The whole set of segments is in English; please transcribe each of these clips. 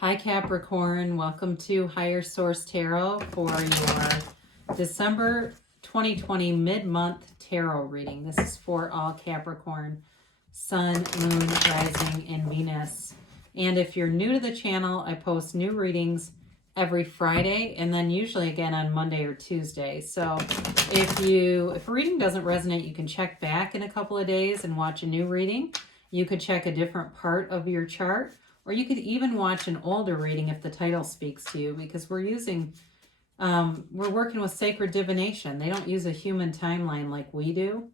Hi Capricorn, welcome to Higher Source Tarot for your December 2020 mid-month tarot reading. This is for all Capricorn, Sun, Moon, Rising, and Venus. And if you're new to the channel, I post new readings every Friday and then usually again on Monday or Tuesday. So if a reading doesn't resonate, you can check back in a couple of days and watch a new reading. You could check a different part of your chart. Or you could even watch an older reading if the title speaks to you, because we're working with sacred divination. They don't use a human timeline like we do.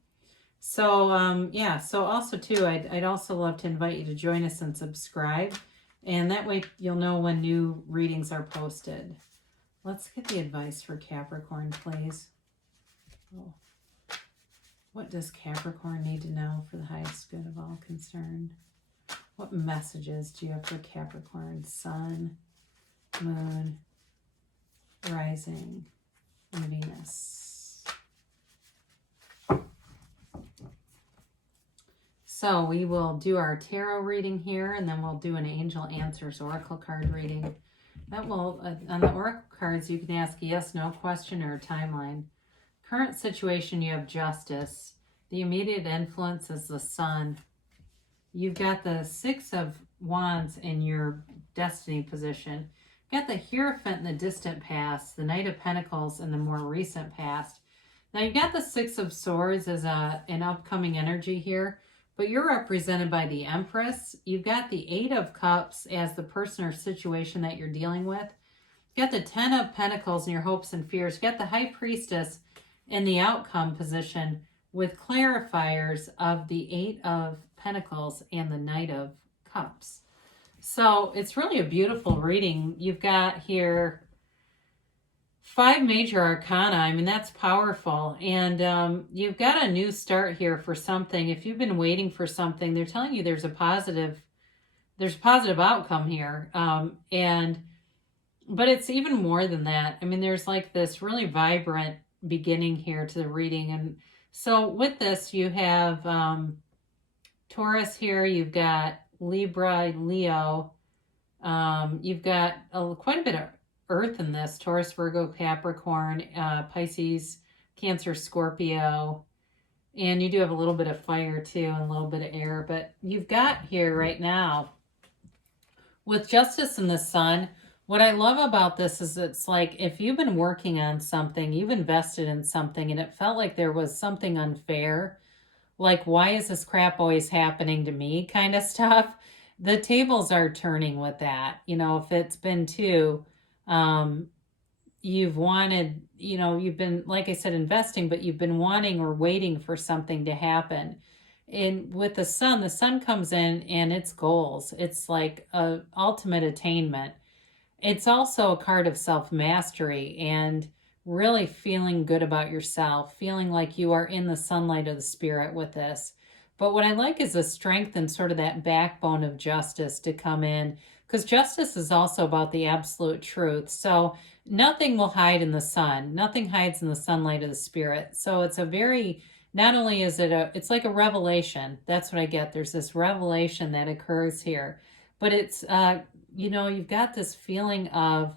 So, so also too, I'd also love to invite you to join us and subscribe. And that way you'll know when new readings are posted. Let's get the advice for Capricorn, please. Oh. What does Capricorn need to know for the highest good of all concerned? What messages do you have for Capricorn, Sun, Moon, Rising, and Venus? So we will do our tarot reading here, and then we'll do an Angel Answers Oracle card reading. That will, on the Oracle cards, you can ask a yes, no question or a timeline. Current situation, you have Justice. The immediate influence is the Sun. You've got the Six of Wands in your destiny position. You've got the Hierophant in the distant past, the Knight of Pentacles in the more recent past. Now you've got the Six of Swords as an upcoming energy here, but you're represented by the Empress. You've got the Eight of Cups as the person or situation that you're dealing with. You've got the Ten of Pentacles in your hopes and fears. You've got the High Priestess in the outcome position with clarifiers of the Eight of Pentacles and the Knight of Cups. So it's really a beautiful reading. You've got here 5 major arcana. I mean, that's powerful. And you've got a new start here for something. If you've been waiting for something, they're telling you there's a positive outcome here. But it's even more than that. I mean, there's like this really vibrant beginning here to the reading. And so with this, you have Taurus here, you've got Libra, Leo, you've got quite a bit of earth in this, Taurus, Virgo, Capricorn, Pisces, Cancer, Scorpio, and you do have a little bit of fire too and a little bit of air, but you've got here right now, with Justice and the Sun, what I love about this is it's like if you've been working on something, you've invested in something and it felt like there was something unfair, like, why is this crap always happening to me kind of stuff. The tables are turning with that. You know, if it's been you've wanted, you've been, like I said, investing, but you've been wanting or waiting for something to happen. And with the sun comes in and it's goals. It's like a ultimate attainment. It's also a card of self-mastery and really feeling good about yourself, feeling like you are in the sunlight of the spirit with this. But what I like is the strength and sort of that backbone of Justice to come in, because Justice is also about the absolute truth. So nothing will hide in the sun. Nothing hides in the sunlight of the spirit. So it's not only is it's like a revelation. That's what I get. There's this revelation that occurs here. But it's, you've got this feeling of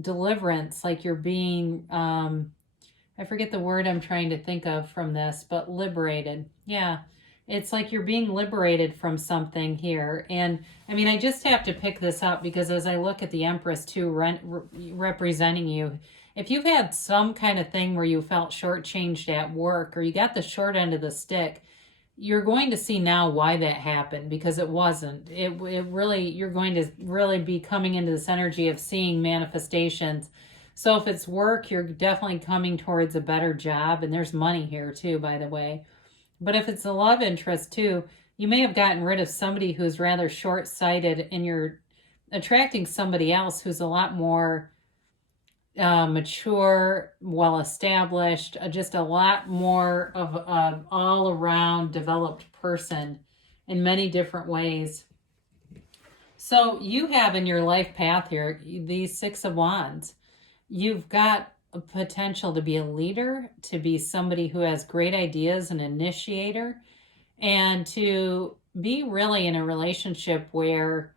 deliverance, like you're being, I forget the word I'm trying to think of from this, but liberated. Yeah, it's like you're being liberated from something here. And I mean, I just have to pick this up because as I look at the Empress too, representing you, if you've had some kind of thing where you felt shortchanged at work or you got the short end of the stick, you're going to see now why that happened, because it wasn't. You're going to really be coming into this energy of seeing manifestations. So if it's work, you're definitely coming towards a better job, and there's money here too, by the way. But if it's a love interest too, you may have gotten rid of somebody who's rather short-sighted, and you're attracting somebody else who's a lot more mature, well-established, just a lot more of an all-around developed person in many different ways. So you have in your life path here, these Six of Wands. You've got a potential to be a leader, to be somebody who has great ideas, an initiator, and to be really in a relationship where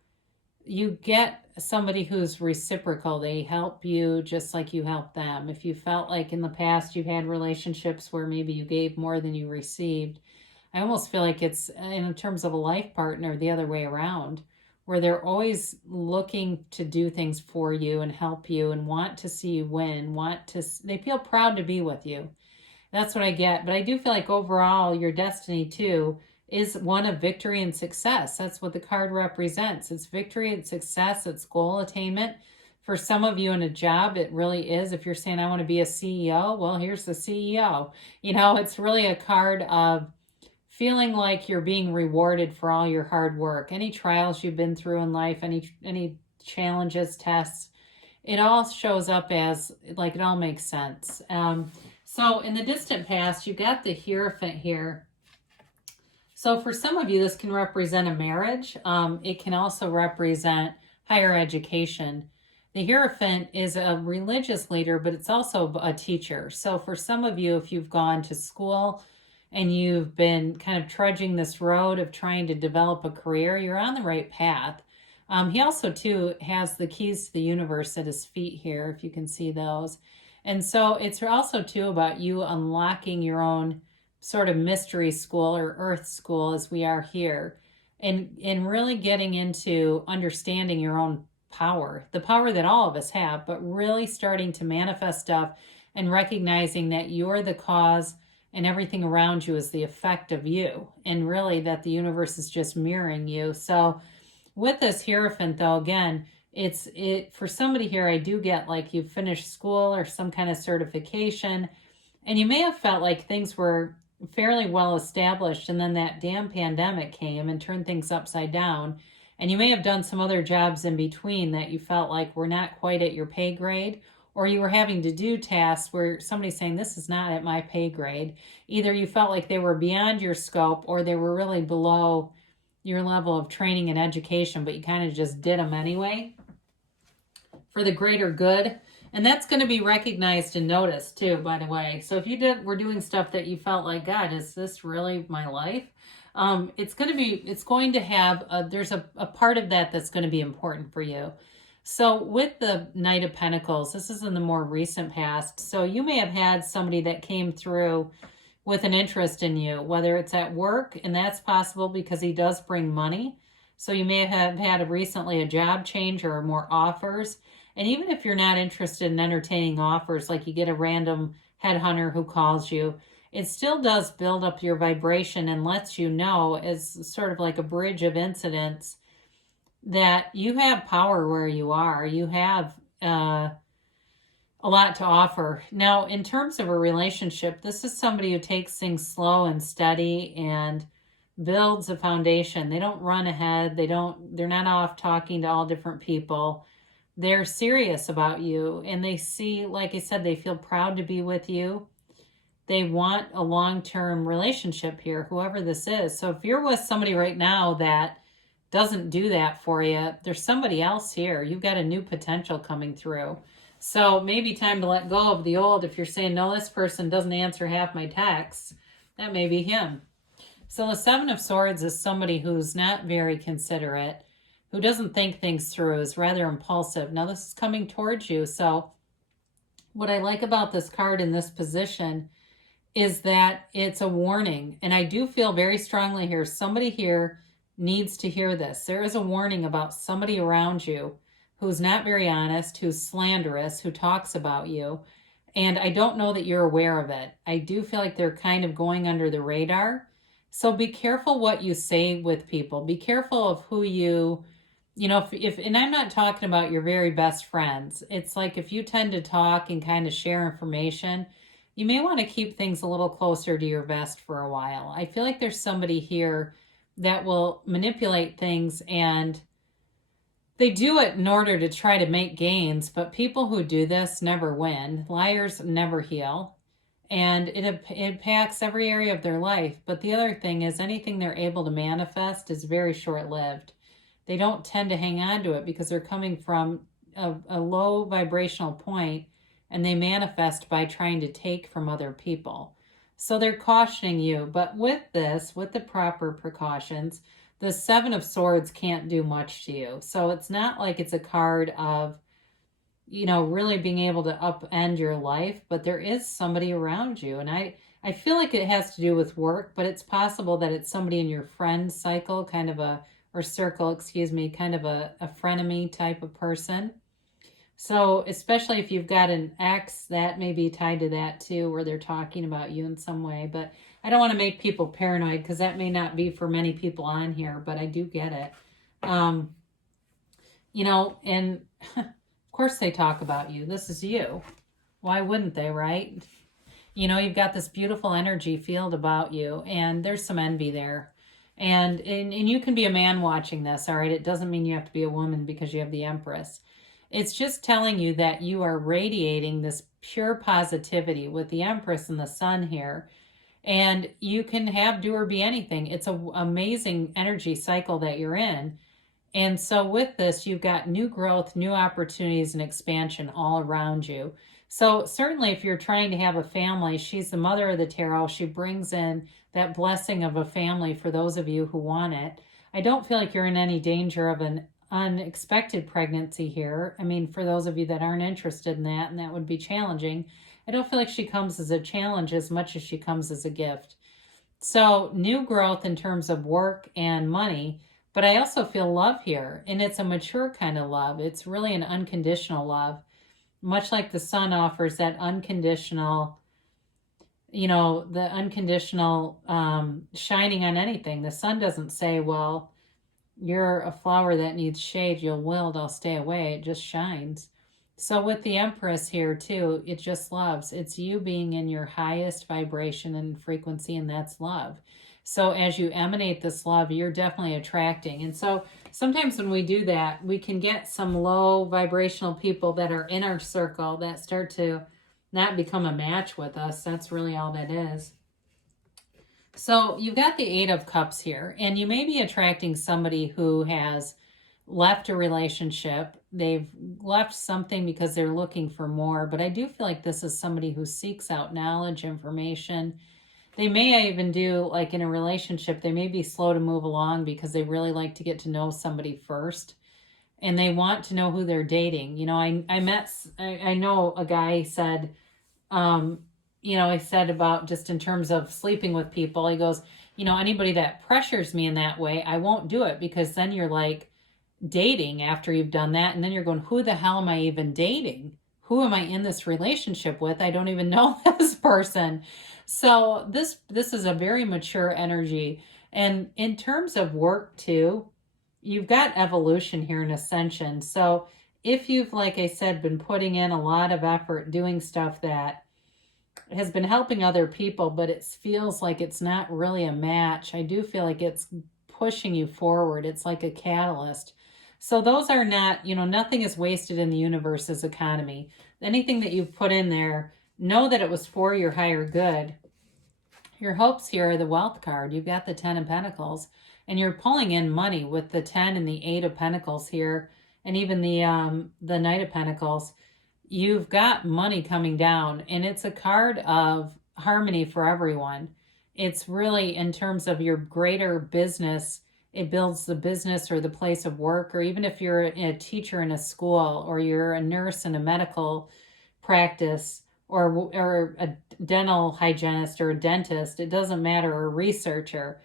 you get somebody who's reciprocal. They help you just like you help them. If you felt like in the past you've had relationships where maybe you gave more than you received, I almost feel like it's in terms of a life partner the other way around, where they're always looking to do things for you and help you and want to see you win, they feel proud to be with you. That's what I get. But I do feel like overall, your destiny too is one of victory and success. That's what the card represents. It's victory and success. It's goal attainment. For some of you in a job, it really is. If you're saying, I want to be a CEO, well, here's the CEO. It's really a card of feeling like you're being rewarded for all your hard work. Any trials you've been through in life, any challenges, tests, it all shows up as like it all makes sense. So in the distant past, you got the Hierophant here. So for some of you, this can represent a marriage. It can also represent higher education. The Hierophant is a religious leader, but it's also a teacher. So for some of you, if you've gone to school and you've been kind of trudging this road of trying to develop a career, you're on the right path. He also, too, has the keys to the universe at his feet here, if you can see those. And so it's also, too, about you unlocking your own sort of mystery school or earth school as we are here, and really getting into understanding your own power, the power that all of us have, but really starting to manifest stuff and recognizing that you're the cause and everything around you is the effect of you, and really that the universe is just mirroring you. So with this Hierophant, though, again, it's for somebody here, I do get like you've finished school or some kind of certification, and you may have felt like things were fairly well established, and then that damn pandemic came and turned things upside down, and you may have done some other jobs in between that you felt like were not quite at your pay grade, or you were having to do tasks where somebody's saying, this is not at my pay grade. Either you felt like they were beyond your scope or they were really below your level of training and education, but you kind of just did them anyway for the greater good. And that's going to be recognized and noticed too, by the way. So if you were doing stuff that you felt like, God, is this really my life? It's going to have, there's a part of that that's going to be important for you. So with the Knight of Pentacles, this is in the more recent past. So you may have had somebody that came through with an interest in you, whether it's at work, and that's possible because he does bring money. So you may have had recently a job change or more offers. And even if you're not interested in entertaining offers, like you get a random headhunter who calls you, it still does build up your vibration and lets you know, as sort of like a bridge of incidents, that you have power where you are. You have a lot to offer. Now, in terms of a relationship, this is somebody who takes things slow and steady and builds a foundation. They don't run ahead. They're not off talking to all different people. They're serious about you, and they see, like I said, they feel proud to be with you. They want a long-term relationship here, whoever this is. So if you're with somebody right now that doesn't do that for you, there's somebody else here. You've got a new potential coming through. So maybe time to let go of the old. If you're saying, no, this person doesn't answer half my texts, that may be him. So the Seven of Swords is somebody who's not very considerate, who doesn't think things through, is rather impulsive. Now this is coming towards you. So what I like about this card in this position is that it's a warning. And I do feel very strongly here, somebody here needs to hear this. There is a warning about somebody around you who's not very honest, who's slanderous, who talks about you. And I don't know that you're aware of it. I do feel like they're kind of going under the radar. So be careful what you say with people. Be careful of who if and I'm not talking about your very best friends. It's like if you tend to talk and kind of share information, you may want to keep things a little closer to your vest for a while. I feel like there's somebody here that will manipulate things, and they do it in order to try to make gains, but people who do this never win. Liars never heal, and it impacts every area of their life. But the other thing is, anything they're able to manifest is very short-lived. They don't tend to hang on to it because they're coming from a low vibrational point, and they manifest by trying to take from other people. So they're cautioning you. But with this, with the proper precautions, the Seven of Swords can't do much to you. So it's not like it's a card of, really being able to upend your life, but there is somebody around you. And I feel like it has to do with work, but it's possible that it's somebody in your friend cycle, kind of or circle, excuse me, kind of a frenemy type of person. So especially if you've got an ex, that may be tied to that too, where they're talking about you in some way. But I don't want to make people paranoid, because that may not be for many people on here, but I do get it. Um, and of course they talk about you. This is you. Why wouldn't they, right? You've got this beautiful energy field about you, and there's some envy there. And you can be a man watching this, all right? It doesn't mean you have to be a woman because you have the Empress. It's just telling you that you are radiating this pure positivity with the Empress and the Sun here. And you can have, do, or be anything. It's an amazing energy cycle that you're in. And so with this, you've got new growth, new opportunities, and expansion all around you. So certainly if you're trying to have a family, she's the mother of the tarot. She brings in that blessing of a family for those of you who want it. I don't feel like you're in any danger of an unexpected pregnancy here. I mean, for those of you that aren't interested in that, and that would be challenging, I don't feel like she comes as a challenge as much as she comes as a gift. So new growth in terms of work and money, but I also feel love here, and it's a mature kind of love. It's really an unconditional love, much like the Sun offers that unconditional, the unconditional shining on anything. The Sun doesn't say, well, you're a flower that needs shade, you'll wilt, I'll stay away. It just shines. So with the Empress here too, it just loves. It's you being in your highest vibration and frequency, and that's love. So as you emanate this love, you're definitely attracting. And so sometimes when we do that, we can get some low vibrational people that are in our circle that start to not become a match with us. That's really all that is. So you've got the Eight of Cups here, and you may be attracting somebody who has left a relationship. They've left something because they're looking for more, but I do feel like this is somebody who seeks out knowledge, information. They may even do, like in a relationship, they may be slow to move along because they really like to get to know somebody first, and they want to know who they're dating. I know a guy said, he said about just in terms of sleeping with people, he goes, anybody that pressures me in that way, I won't do it, because then you're like dating after you've done that. And then you're going, who the hell am I even dating? Who am I in this relationship with? I don't even know this person. So this is a very mature energy. And in terms of work too, you've got evolution here and ascension. So if you've, like I said, been putting in a lot of effort doing stuff that has been helping other people, but it feels like it's not really a match, I do feel like it's pushing you forward. It's like a catalyst. So those are not, nothing is wasted in the universe's economy. Anything that you've put in there, know that it was for your higher good. Your hopes here are the Wealth card. You've got the 10 of Pentacles, and you're pulling in money with the 10 and the 8 of Pentacles here, and even the Knight of Pentacles. You've got money coming down, and it's a card of harmony for everyone. It's really in terms of your greater business. It builds the business or the place of work, or even if you're a teacher in a school, or you're a nurse in a medical practice, or a dental hygienist or a dentist, it doesn't matter, or a researcher.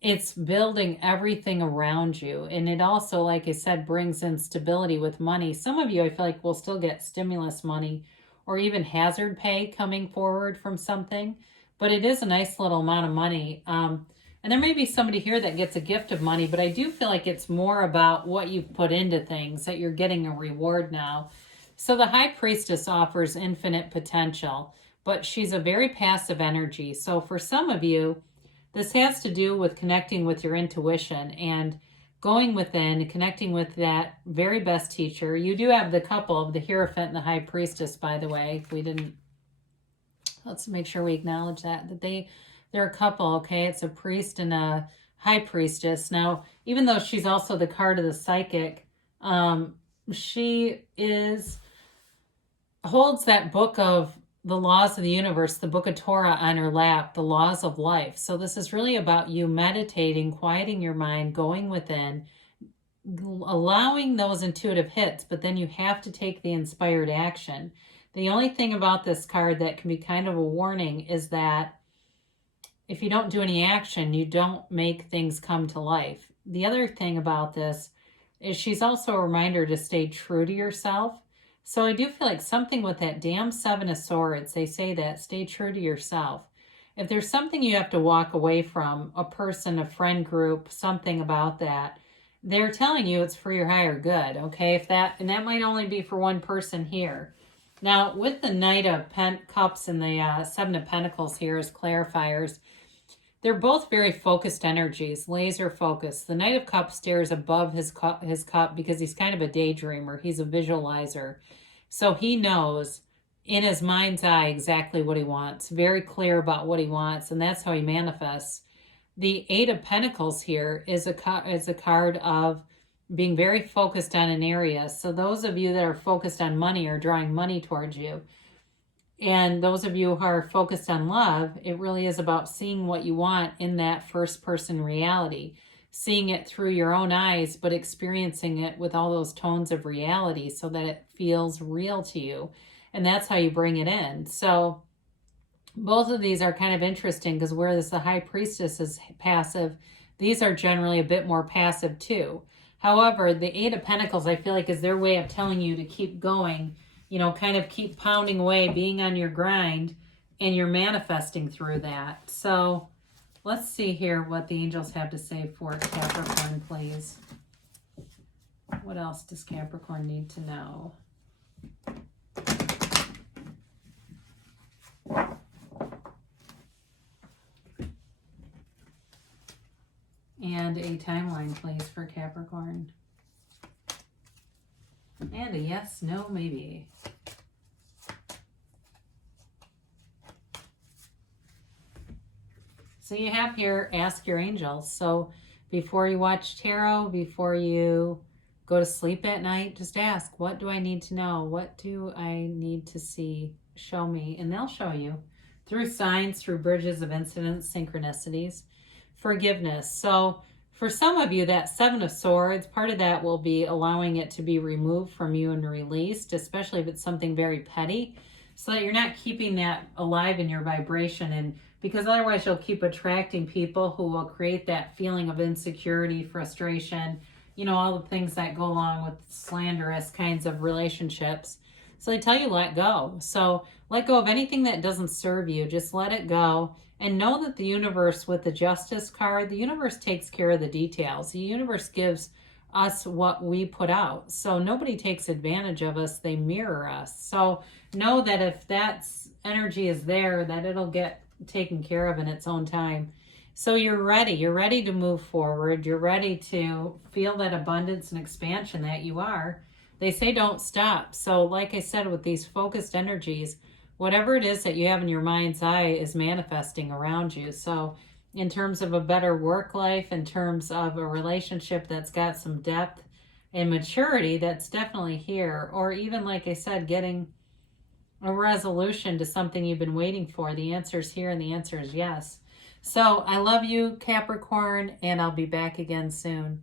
It's building everything around you. And it also, like I said, brings in stability with money. Some of you, I feel like, will still get stimulus money or even hazard pay coming forward from something. But it is a nice little amount of money. And there may be somebody here that gets a gift of money, but I do feel like it's more about what you've put into things, that you're getting a reward now. So the High Priestess offers infinite potential, but she's a very passive energy. So for some of you, this has to do with connecting with your intuition and going within, connecting with that very best teacher. You do have the couple of the Hierophant and the High Priestess, by the way. If we didn't, let's make sure we acknowledge that they're a couple, okay? It's a priest and a High Priestess. Now, even though she's also the card of the psychic, she holds that book of the laws of the universe, the book of Torah on her lap, the laws of life. So this is really about you meditating, quieting your mind, going within, allowing those intuitive hits, but then you have to take the inspired action. The only thing about this card that can be kind of a warning is that if you don't do any action, you don't make things come to life. The other thing about this is she's also a reminder to stay true to yourself. So I do feel like something with that damn Seven of Swords, they say that, stay true to yourself. If there's something you have to walk away from, a person, a friend group, something about that, they're telling you it's for your higher good, okay? And that might only be for one person here. Now, with the Knight of Cups and the Seven of Pentacles here as clarifiers, they're both very focused energies, laser focused. The Knight of Cups stares above his cup because he's kind of a daydreamer. He's a visualizer. So he knows in his mind's eye exactly what he wants, very clear about what he wants, and that's how he manifests. The Eight of Pentacles here is a card of being very focused on an area. So those of you that are focused on money are drawing money towards you. And those of you who are focused on love, it really is about seeing what you want in that first person reality, seeing it through your own eyes, but experiencing it with all those tones of reality so that it feels real to you. And that's how you bring it in. So both of these are kind of interesting because whereas the High Priestess is passive, these are generally a bit more passive too. However, the Eight of Pentacles, I feel like, is their way of telling you to keep going, you know, kind of keep pounding away, being on your grind, and you're manifesting through that. So let's see here what the angels have to say for Capricorn, please. What else does Capricorn need to know? And a timeline, please, for Capricorn. And a yes, no, maybe. So you have here, ask your angels. So before you watch tarot, before you go to sleep at night, just ask, what do I need to know? What do I need to see? Show me. And they'll show you through signs, through bridges of incidents, synchronicities. Forgiveness. So for some of you, that Seven of Swords, part of that will be allowing it to be removed from you and released, especially if it's something very petty, so that you're not keeping that alive in your vibration. And because otherwise you'll keep attracting people who will create that feeling of insecurity, frustration, you know, all the things that go along with slanderous kinds of relationships. So they tell you let go. So let go of anything that doesn't serve you. Just let it go. And know that the universe, with the Justice card, the universe takes care of the details. The universe gives us what we put out. So nobody takes advantage of us. They mirror us. So know that if that energy is there, that it'll get taken care of in its own time. So you're ready. You're ready to move forward. You're ready to feel that abundance and expansion that you are. They say don't stop. So like I said, with these focused energies, whatever it is that you have in your mind's eye is manifesting around you. So in terms of a better work life, in terms of a relationship that's got some depth and maturity, that's definitely here. Or even, like I said, getting a resolution to something you've been waiting for. The answer is here, and the answer is yes. So I love you, Capricorn, and I'll be back again soon.